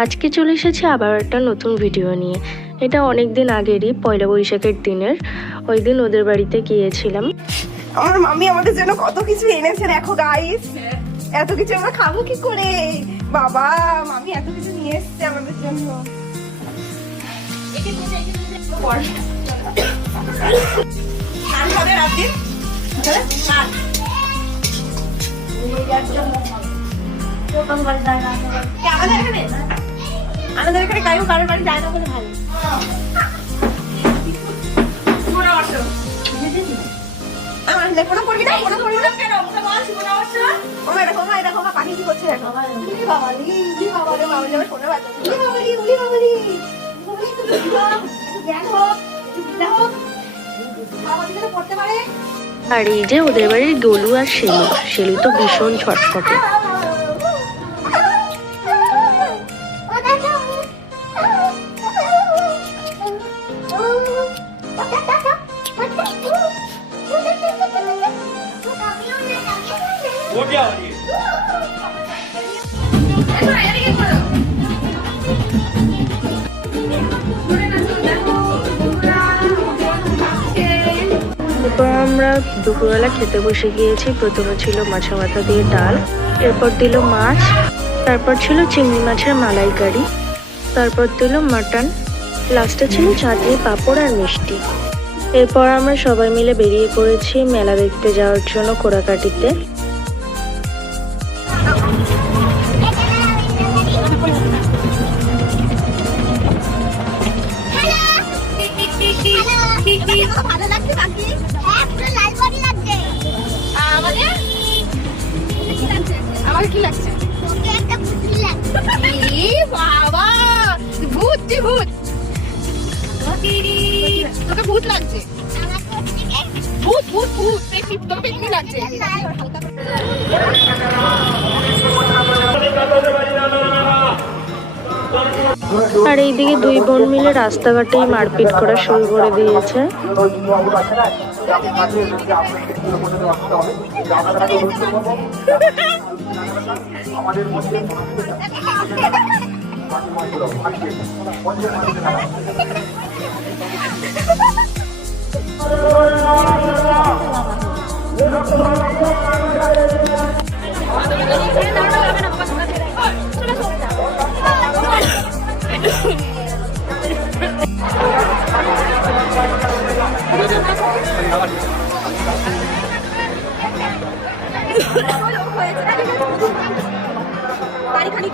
আজকে চলে এসেছি আবার একটা নতুন ভিডিও নিয়ে। এটা অনেক দিন আগেরই, পয়লা বৈশাখের দিনের। ওই দিন ওদের বাড়িতে গিয়েছিলাম। আমার মামি আমাদের জন্য কত কিছু এনেছে দেখো গাইস। এত কিছু আমরা খাবো কি করে? বাবা, মামি এত কিছু নিয়ে এসেছে আমাদের জন্য। আমাদের এখানে কারো কারোর বাড়ি যায় না বলে ভালো। পাখি কি করছে? আর এই যে ওদের বাড়ির গোলু আর শেলু। শেলু তো ভীষণ ছটফটে। এরপর আমরা দুপুরবেলা খেতে বসে গিয়েছি। প্রথমে ছিল মাছা মাথা দিয়ে ডাল, এরপর দিল মাছ, তারপর ছিল চিংড়ি মাছের মালাইকারি, তারপর দিল মাটন, লাস্টে ছিল চাটনি, পাঁপড় আর মিষ্টি। এরপর আমরা সবাই মিলে বেরিয়ে পড়েছি মেলা দেখতে যাওয়ার জন্য কোড়াকাটিতে। ভালো লাগছে বাকি? হ্যাঁ, পুরো লাল বডি লাগছে। আমার কি লাগছে? তোকে একটা পুতুল লাগছে। এ বাবা, ভূত যে ভূত। তোকে ভূত লাগছে? আমাকে হচ্ছে ভূত ভূত ভূত দেখি তোকে কি লাগছে? আর এইদিকে দুই বোন মিলে রাস্তাঘাটেই মারপিট করা শুরু করে দিয়েছে। বাড়ি খালি